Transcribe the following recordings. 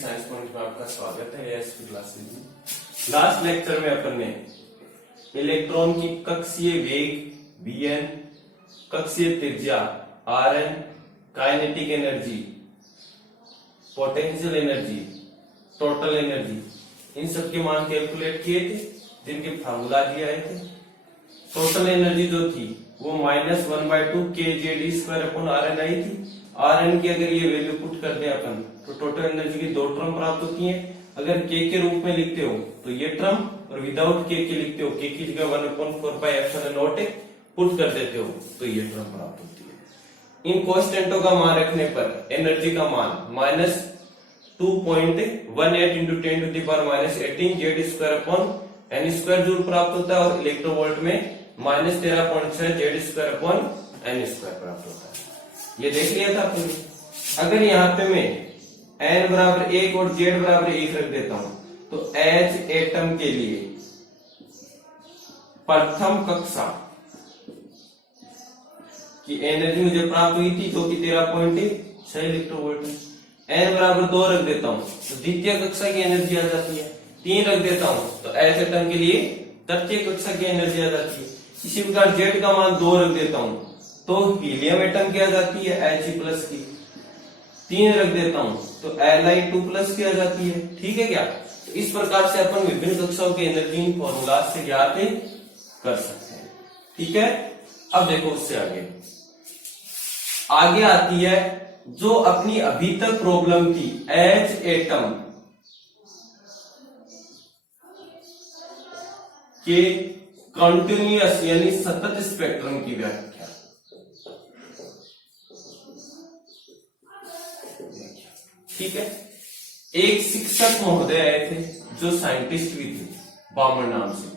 Science point में आपका स्वागत है एस की क्लासेज में। लास्ट लेक्चर में अपन ने इलेक्ट्रॉन की कक्षीय वेग Vn, कक्षीय त्रिज्या Rn, kinetic energy, potential energy, total energy, इन सब के मान कैलकुलेट किए थे जिनके फार्मूला दिए आए थे। टोटल एनर्जी जो थी वो -1/2 kZd²/Rn आई थी। Rn की अगर ये वैल्यू पुट कर दे अपन तो टोटल एनर्जी की दो टर्म प्राप्त होती हैं। अगर k के रूप में लिखते हो तो ये टर्म, और विदाउट k के लिखते हो k की जगह 1/4πε0 पुट कर देते हो तो ये टर्म प्राप्त होती है। इन कांस्टेंटों का मान रखने पर एनर्जी का मान -2.18 × 10⁻18 Z²/n² जूल प्राप्त होता है, और इलेक्ट्रोवोल्ट में -13.6 Z²/n² प्राप्त होता है। ये देख लिया था आपने। अगर यहाँ पे मैं n बराबर 1 और z बराबर 1 रख देता हूं तो H एटम के लिए प्रथम कक्षा की एनर्जी मुझे प्राप्त हुई थी जो कि 13.6 इलेक्ट्रोवोल्ट है। n बराबर 2 रख देता हूं तो द्वितीय कक्षा की एनर्जी आ जाती है। 3 रख देता हूं तो H एटम के लिए तृतीय कक्षा की एनर्जी आ जाती है। इसी प्रकार z का मान 2 रख देता हूं तो हीलियम एटम की आ जाती है He+ की। 3 रख देता हूं तो Li2+ की आ जाती है। ठीक है क्या? तो इस प्रकार से अपन विभिन्न कक्षाओं की एनर्जी इन फॉर्मूला से ज्ञात कर सकते हैं। ठीक है, अब देखो उससे आगे आती है जो अपनी अभी तक प्रॉब्लम थी, H एटम के कंटिन्यूअस यानी सतत स्पेक्ट्रम की व्याख्या। ठीक है, एक शिक्षक महोदय आए थे जो साइंटिस्ट भी थे, बामन नाम से।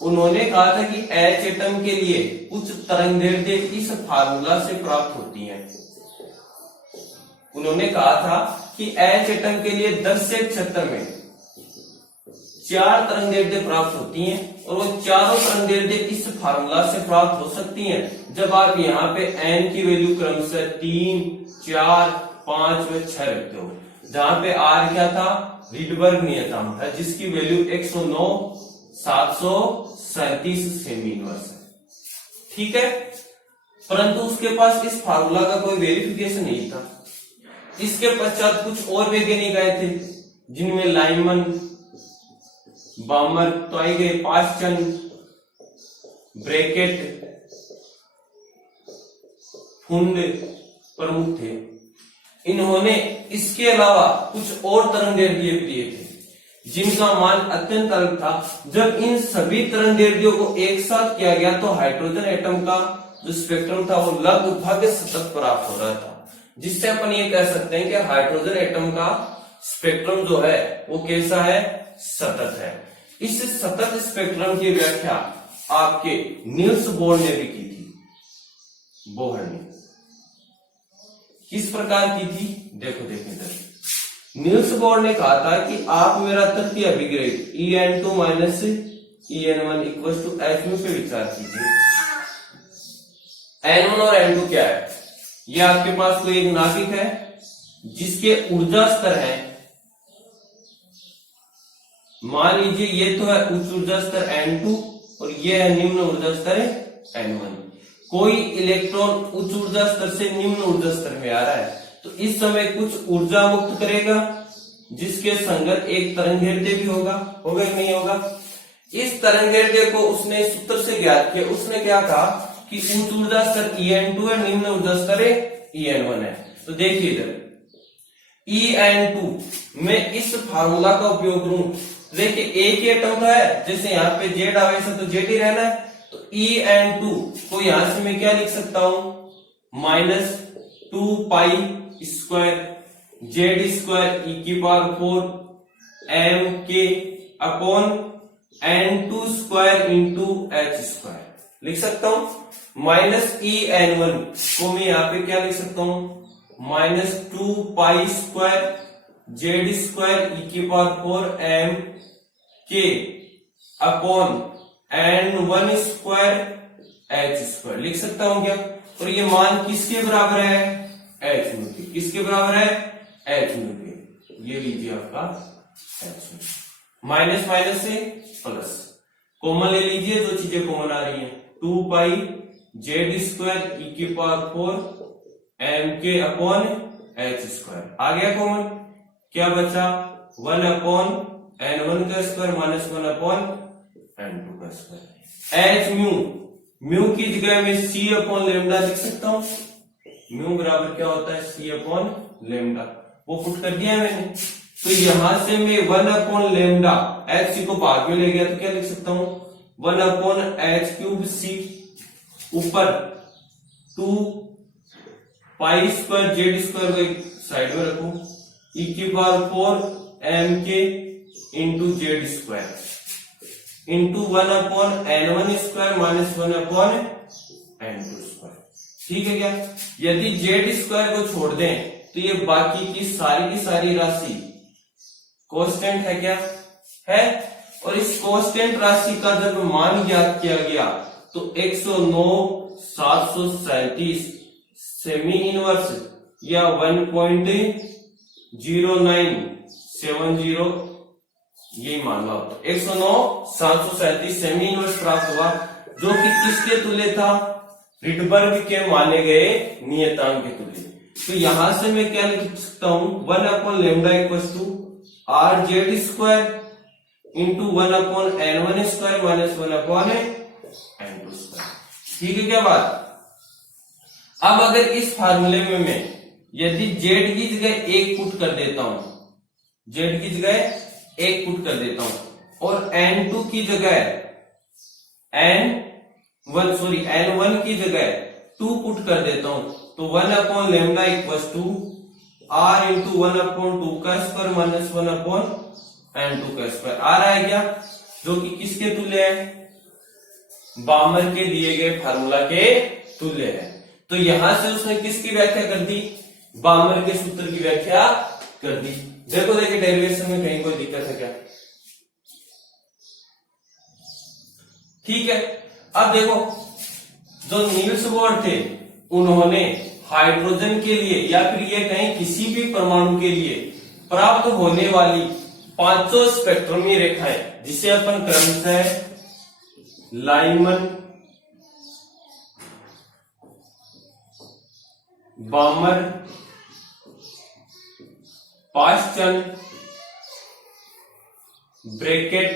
उन्होंने कहा था कि H एटम के लिए कुछ तरंगदैर्ध्य इस फार्मूला से प्राप्त होती हैं। उन्होंने कहा था कि H एटम के लिए 10 से 76 में 4 तरंगदैर्ध्य प्राप्त होती हैं, और वो चारों तरंगदैर्ध्य इस फार्मूला से प्राप्त हो सकती हैं जब आप यहाँ पे n की वैल्यू क्रमशः 3, 4, 5 व 6 रखते हो। जहां पे R क्या था? रीडबर्ग नियतांक था जिसकी वैल्यू 109, 737 सेमी इनवर्स है। ठीक है, परंतु उसके पास इस फार्मूला का कोई वेरिफिकेशन नहीं था। इसके पश्चात कुछ और वैज्ञानिक आए थे जिनमें लाइमन, बामर तो आए गए, पास्चन, ब्रैकेट, फुंड प्रमुख थे। इन्होंने इसके अलावा कुछ और तरंगदैर्ध्य दिए थे जिनका मान अत्यंत अलग था। जब इन सभी तरंगदैर्ध्यों को एक साथ किया गया तो हाइड्रोजन एटम का जो स्पेक्ट्रम था वो लगभग सतत प्राप्त हो रहा था, जिससे अपन ये कह सकते हैं कि हाइड्रोजन एटम का स्पेक्ट्रम जो है वो कैसा है? सतत है। इस सतत स्पेक्ट्रम की व्याख्या आपके नील्स बोर ने भी की थी। बोहर ने किस प्रकार की थी? देखो इधर। नील्स बोर ने कहा था कि आप मेरा तृतीय अभिग्रहित En2 - En1 = H पे विचार कीजिए। N1 और N2 क्या है? ये आपके पास कोई एक नाभिक है जिसके ऊर्जा स्तर है, मान लीजिए ये तो है उच्च ऊर्जा स्तर N2 और ये है निम्न ऊर्जा स्तर N1। कोई इलेक्ट्रॉन उच्च ऊर्जा स्तर से निम्न ऊर्जा स्तर में आ रहा है तो इस समय कुछ ऊर्जा मुक्त करेगा जिसके संगत एक तरंगदैर्ध्य भी होगा कि नहीं होगा? इस तरंगदैर्ध्य को उसने सूत्र से ज्ञात किया। उसने क्या कहा कि उच्च ऊर्जा स्तर En2 है, निम्न ऊर्जा स्तर En1 है। तो देखिए इधर En2 में इस फार्मूला का उपयोग करूं, देखिए एक ही एटम का है, जैसे यहाँ पे Z आवेश है तो Z ही रहना है। तो En2 को यहां से मैं क्या लिख सकता हूं? -2π² Z²e⁴ mk/n2² × h² लिख सकता हूं। -En1 को मैं यहां पे क्या लिख सकता हूं? -2π² Z² e⁴ mk/n1² h² लिख सकता हूं क्या? और ये मान किसके बराबर है? H के। किसके बराबर है? H के। ये लीजिए आपका h, माइनस माइनस से प्लस, कॉमन ले लीजिए जो चीजें कॉमन आ रही हैं, 2 पाई जेड स्क्वायर ई की पावर 4 एम के अपॉन एच स्क्वायर आ गया कॉमन, क्या बचा 1 अपॉन n1 का स्क्वायर माइनस 1 अपॉन n2 का स्क्वायर। एच म्यू की जगह में सी अपॉन लेमडा लिख सकता हूं, म्यू बराबर क्या होता है सी अपॉन लेमडा, वो पुट कर दिया है मैंने। तो यहां से मैं 1 अपॉन लेमडा एच सी को भाग में ले गया तो क्या लिख सकता हूं 1 अपॉन एच क्यूब सी, ऊपर 2 पाई स्क्वायर जेड स्क्वायर को एक साइड में रखो, ई की पावर 4 एम के into Z square into 1 upon n1 square minus 1 upon n2 square. ठीक है क्या? यदि जेड स्क्वायर को छोड़ दें तो ये बाकी की सारी राशि कांस्टेंट है, क्या है? और इस कांस्टेंट राशि का जब मान ज्ञात किया गया तो 109 737 सेमी इनवर्स या 1.0970 यही मान लो, 109 737 सेमी इनवर्स प्राप्त हुआ, जो कि किसके तुल्य था? रिडबर्ग के माने गए नियतांक के तुल्य। तो यहां से मैं क्या लिख सकता हूं 1 upon lambda equals to R Z square into 1 upon n1 square minus 1 upon n2 square. ठीक है क्या बात? अब अगर इस फार्मूले में मैं यदि जेड की जगह 1 पुट कर देता हूं, जेड की जगह 1 पुट कर देता हूं और n2 की जगह n1 की जगह 2 पुट कर देता हूं तो 1 upon lambda equals to r into 1 upon 2 का स्क्वायर माइनस 1 अपॉन n2 का स्क्वायर आ रहा है क्या? जो कि किसके तुल्य है? बामर के दिए गए फार्मूला के तुल्य है। तो यहां से उसने किसकी व्याख्या कर दी? बामर के सूत्र की व्याख्या कर दी। देखो देखिए डेरिवेशन में कहीं कोई दिक्कत है क्या? ठीक है। अब देखो जो नील्स बोर थे उन्होंने हाइड्रोजन के लिए या फिर ये कहीं किसी भी परमाणु के लिए प्राप्त होने वाली 500 स्पेक्ट्रमी रेखाएं जिसे अपन क्रमशः लाइमन, बामर, पास्चन, ब्रैकेट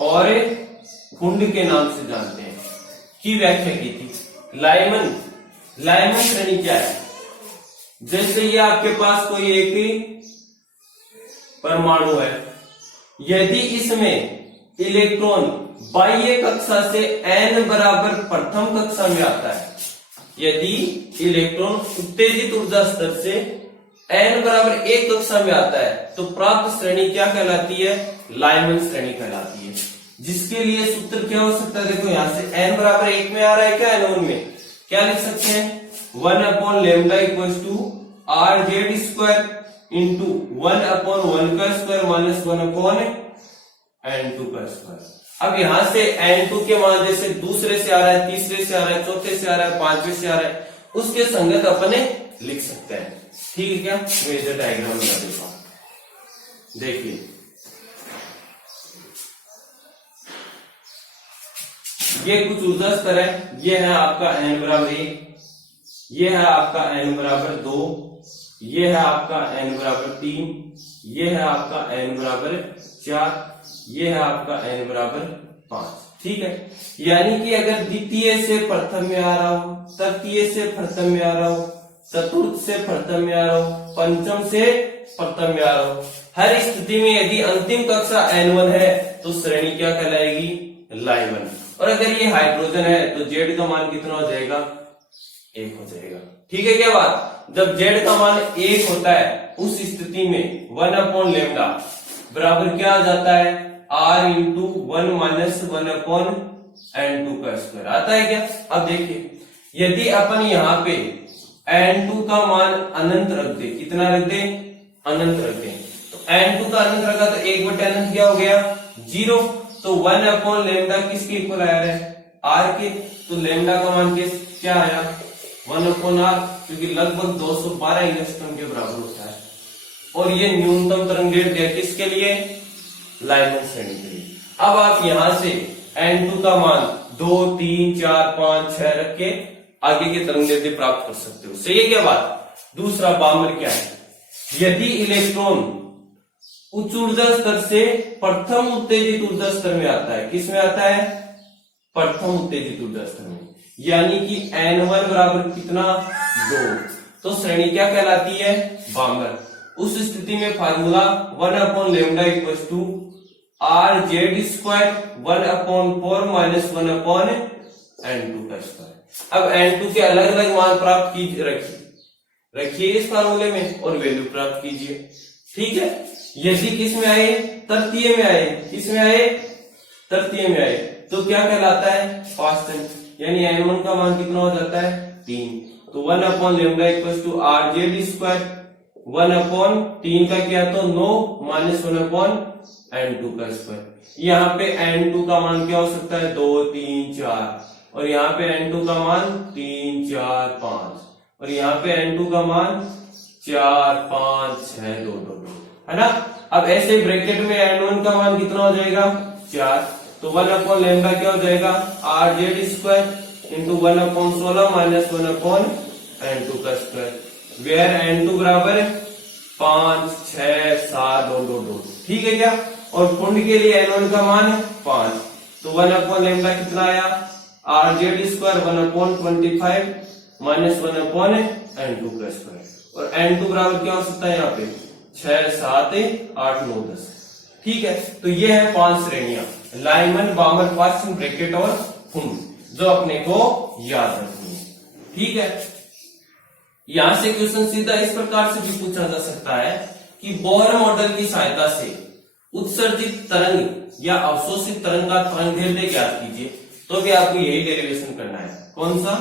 और कुंड के नाम से जानते हैं की व्याख्या की थी। लाइमन श्रेणी क्या है? जैसे ये आपके पास कोई एक परमाणु है, यदि इसमें इलेक्ट्रॉन बाह्य कक्षा से n बराबर प्रथम कक्षा में आता है, यदि इलेक्ट्रॉन उत्तेजित ऊर्जा स्तर से n बराबर 1 कक्षा में आता है तो प्राप्त श्रेणी क्या कहलाती है? लाइमन श्रेणी कहलाती है। जिसके लिए सूत्र क्या हो सकता है? देखो यहां से n बराबर 1 में आ रहा है क्या? n1 में क्या लिख सकते हैं 1 upon lambda equals to R Z square into 1 upon 1 का स्क्वायर माइनस 1 अपॉन n2 का स्क्वायर। अब यहां से n2 के मान जैसे दूसरे से आ रहा है, तीसरे से आ रहा है, चौथे से आ रहा है, पांचवे से आ रहा है, उसके संगत अपने लिख सकते हैं। ठीक है क्या? मैं इधर डायग्राम बना देता हूं, देखिए ये कुछ ऊर्जा स्तर है। ये है आपका n बराबर 1, ये है आपका n बराबर 2, ये है आपका n बराबर 3, ये है आपका n बराबर 4, ये है आपका n बराबर 5। ठीक है, यानी कि अगर द्वितीय से प्रथम में आ रहा हो, तृतीय से प्रथम में आ रहा हो, चतुर्थ से प्रथम में आ रहा हो, पंचम से प्रथम में आ रहा हो, हर स्थिति में यदि अंतिम कक्षा n1 है तो श्रेणी क्या कहलाएगी? लाइमन। और अगर ये हाइड्रोजन है तो जेड का मान कितना हो जाएगा? 1 हो जाएगा। ठीक है क्या बात? जब जेड का मान 1 होता है उस स्थिति में 1 अपॉन लेमडा बराबर क्या आ जाता है? r into 1 minus 1 upon n2 का स्क्वायर आता है क्या? अब देखिए यदि अपन यहाँ पे n2 का मान अनंत रख दे, कितना रख दे? अनंत रख दे, तो n2 का अनंत रखा तो 1 बटे अनंत क्या हो गया? 0। तो 1 अपॉन लेमडा किसके इक्वल आया है? r के। तो लेमडा का मान क्या आया? 1/r, क्योंकि लगभग 212 एंगस्ट्रॉम के बराबर होता है। और ये न्यूनतम तरंग दैर्ध्य है किसके लिए? लाइमन श्रेणी के लिए। अब आप यहां से n2 का मान 2, 3, 4, 5, 6 रख के आगे के तरंग दैर्ध्य प्राप्त कर सकते हो। सही है क्या बात? दूसरा बामर क्या है? यदि इलेक्ट्रॉन उच्च ऊर्जा स्तर से प्रथम उत्तेजित ऊर्जा स्तर में आता है, किस में आता है? प्रथम उत्तेजित ऊर्जा स्तर में, यानी कि n1 बराबर कितना? 2, तो श्रेणी क्या कहलाती है? बामर। उस स्थिति में formula 1/λ equals to Rz², 1/4 minus 1/n2 का स्क्वायर। अब n2 के अलग अलग मान प्राप्त कीजिए, रखिए इस फार्मूले में और वैल्यू प्राप्त कीजिए। ठीक है, यदि किस में आए? तृतीय में आए। किस में आए? तृतीय में आए, तो क्या कहलाता है? कांस्टेंट, यानी n1 का मान कितना हो जाता है? 3। तो 1/λ इक्वल्स टू Rz², 1/3 का किया तो 9 माइनस 1/n2 का स्क्वायर। यहाँ पे n2 का मान क्या हो सकता है? 2, 3, 4, और यहाँ पे n2 का मान 3, 4, 5, और यहाँ पे n2 का मान 4, 5, 6, 2, 2, 2, है ना। अब ऐसे ब्रैकेट में n1 का मान कितना हो जाएगा? 4, तो 1/λ क्या हो जाएगा? Rz² इंटू 1/16 माइनस 1/n2 का स्क्वायर, वेयर n2 बराबर 5, 6, 7, 2, 2, 2। ठीक है क्या? और कुंड के लिए n1 का मान 5, तो 1/λ कितना आया? Rz² 1/25 माइनस 1/n2 का स्क्वायर, और n2 बराबर क्या हो सकता है यहाँ पे? 6, 7, 8, 9, 10। ठीक है, तो ये है 5 श्रेणियां, लाइमन, बामर, फास्टन, ब्रैकेट और कुंड, जो अपने को याद रखनी है। ठीक है, यहां से क्वेश्चन सीधा इस प्रकार से भी पूछा जा सकता है कि बोहर मॉडल की सहायता से उत्सर्जित तरंग या अवशोषित तरंग का तरंग दैर्ध्य ज्ञात कीजिए। तो भी आपको यही डेरिवेशन करना है। कौन सा?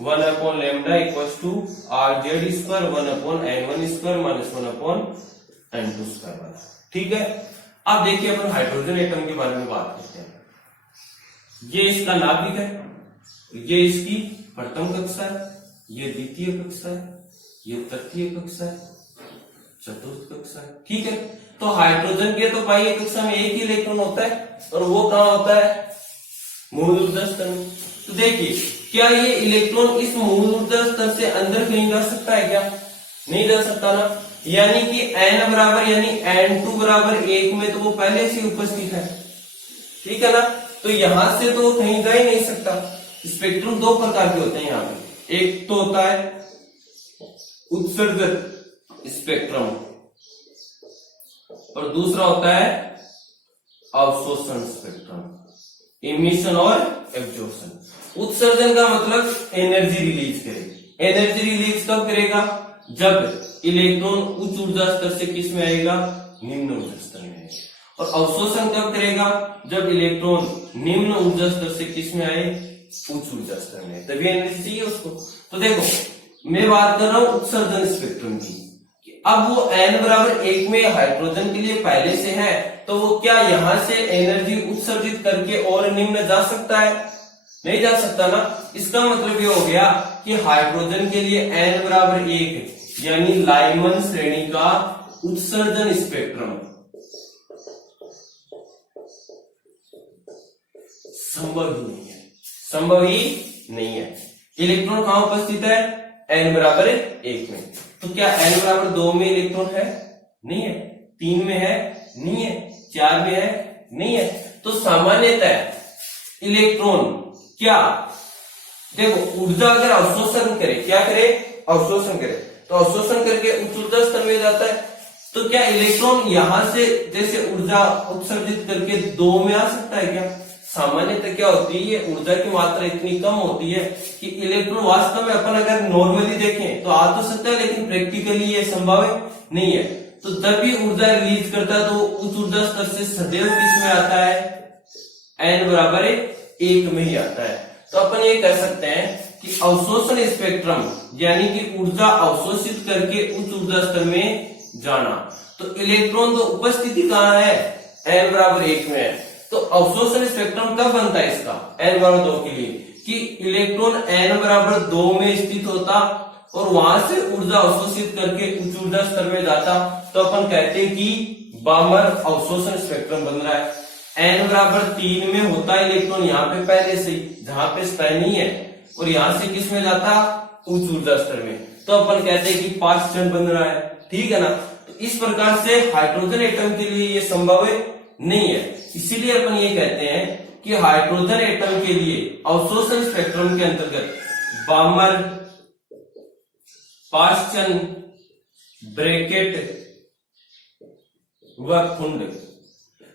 1/λ equals to Rz² 1/n1² minus 1/n2² वाला। ठीक है, अब देखिए अपन हाइड्रोजन एटम के बारे में बात करते हैं। ये इसका नाभिक है, ये इसकी प्रथम कक्षा है, ये द्वितीय कक्षा है, ये तृतीय कक्षा है, चतुर्थ कक्षा है। ठीक है, तो हाइड्रोजन के तो बाह्य कक्षा में एक ही इलेक्ट्रॉन होता है, और वो कहां होता है? मूल ऊर्जा स्तर में। तो देखिए, क्या ये इलेक्ट्रॉन इस मूल ऊर्जा स्तर से अंदर कहीं जा सकता है क्या? नहीं जा सकता ना, यानी कि n बराबर यानी n2 बराबर 1 में तो वो पहले से उपस्थित है। ठीक है ना, तो यहां से तो कहीं जा ही नहीं सकता। स्पेक्ट्रम दो प्रकार के होते हैं यहाँ पे, एक तो होता है उत्सर्जक स्पेक्ट्रम और दूसरा होता है अवशोषण स्पेक्ट्रम, इमिशन और एब्जॉर्प्शन। उत्सर्जन का मतलब एनर्जी रिलीज करे। एनर्जी रिलीज कब करेगा? जब इलेक्ट्रॉन उच्च ऊर्जा स्तर से किस में आएगा? निम्न ऊर्जा स्तर में आएगा। और अवशोषण कब करेगा? जब इलेक्ट्रॉन निम्न ऊर्जा स्तर से किस में आए? उच्च ऊर्जा स्तर में, तभी एनर्जी चाहिए उसको। तो देखो, मैं बात कर रहा हूं उत्सर्जन स्पेक्ट्रम की। अब वो n बराबर 1 में हाइड्रोजन के लिए पहले से है, तो वो क्या यहां से एनर्जी उत्सर्जित करके और निम्न जा सकता है? नहीं जा सकता ना। इसका मतलब ये हो गया कि हाइड्रोजन के लिए n बराबर 1 यानी लाइमन श्रेणी का उत्सर्जन स्पेक्ट्रम संभव ही नहीं है, संभव ही नहीं है। इलेक्ट्रॉन कहां उपस्थित है? n बराबर 1 में। तो क्या n बराबर 2 में इलेक्ट्रॉन है? नहीं है। 3 में है? नहीं है। 4 में है? नहीं है। तो सामान्यतः इलेक्ट्रॉन क्या, देखो, ऊर्जा अगर अवशोषण करे, क्या करे? अवशोषण करे, तो अवशोषण करके उच्च ऊर्जा स्तर में जाता है। तो क्या इलेक्ट्रॉन यहां से जैसे ऊर्जा उत्सर्जित करके 2 में आ सकता है क्या? सामान्यतः क्या होती है, ये ऊर्जा की मात्रा इतनी कम होती है कि इलेक्ट्रॉन वास्तव में अपन अगर नॉर्मली देखें तो आ तो सकता है, लेकिन प्रैक्टिकली ये संभव नहीं है। तो जब भी ऊर्जा रिलीज करता है तो उच्च ऊर्जा स्तर से सदैव किस में आता है? n बराबर 1 में ही आता है। तो अपन ये कह सकते हैं कि अवशोषण स्पेक्ट्रम यानी कि ऊर्जा अवशोषित करके उच्च ऊर्जा स्तर में जाना। तो इलेक्ट्रॉन तो उपस्थिति कहां है? n बराबर 1 में है। तो अवशोषण स्पेक्ट्रम कब बनता है इसका? n बराबर 2 के लिए, कि इलेक्ट्रॉन n बराबर 2 में स्थित होता और वहां से ऊर्जा अवशोषित करके उच्च ऊर्जा स्तर में जाता, तो अपन कहते हैं कि बामर अवशोषण स्पेक्ट्रम बन रहा है। n बराबर 3 में होता इलेक्ट्रॉन यहाँ पे पहले से, जहां पे स्तर नहीं है, और यहां से किस में जाता, उच्च ऊर्जा स्तर में, तो अपन कहते हैं कि 5 चरण बन रहा है। ठीक है ना। तो इस प्रकार से हाइड्रोजन एटम के लिए ये संभव नहीं है, इसीलिए अपन ये कहते हैं कि हाइड्रोजन एटम के लिए अवशोषण स्पेक्ट्रम के अंतर्गत बामर, पाश्चन, ब्रैकेट व कुंड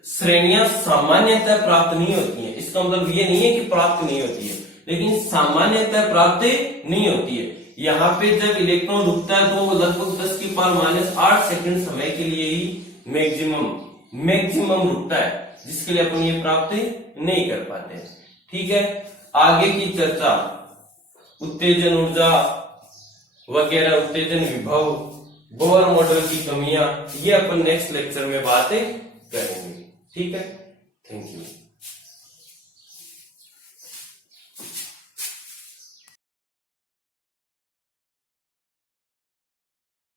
श्रेणियां सामान्यतः प्राप्त नहीं होती हैं। इसका मतलब ये नहीं है कि प्राप्त नहीं होती है, लेकिन सामान्यतः प्राप्त नहीं होती है। यहाँ पे जब इलेक्ट्रॉन रुकता है तो वो लगभग 10⁻⁸ सेकंड समय के लिए ही मैक्सिमम रुकता है, जिसके लिए अपन ये प्राप्त नहीं कर पाते। ठीक है, आगे की चर्चा उत्तेजन ऊर्जा वगैरह, उत्तेजन विभव, बोहर मॉडल की कमियां, ये अपन नेक्स्ट लेक्चर में बातें करेंगे। ठीक है, थैंक यू।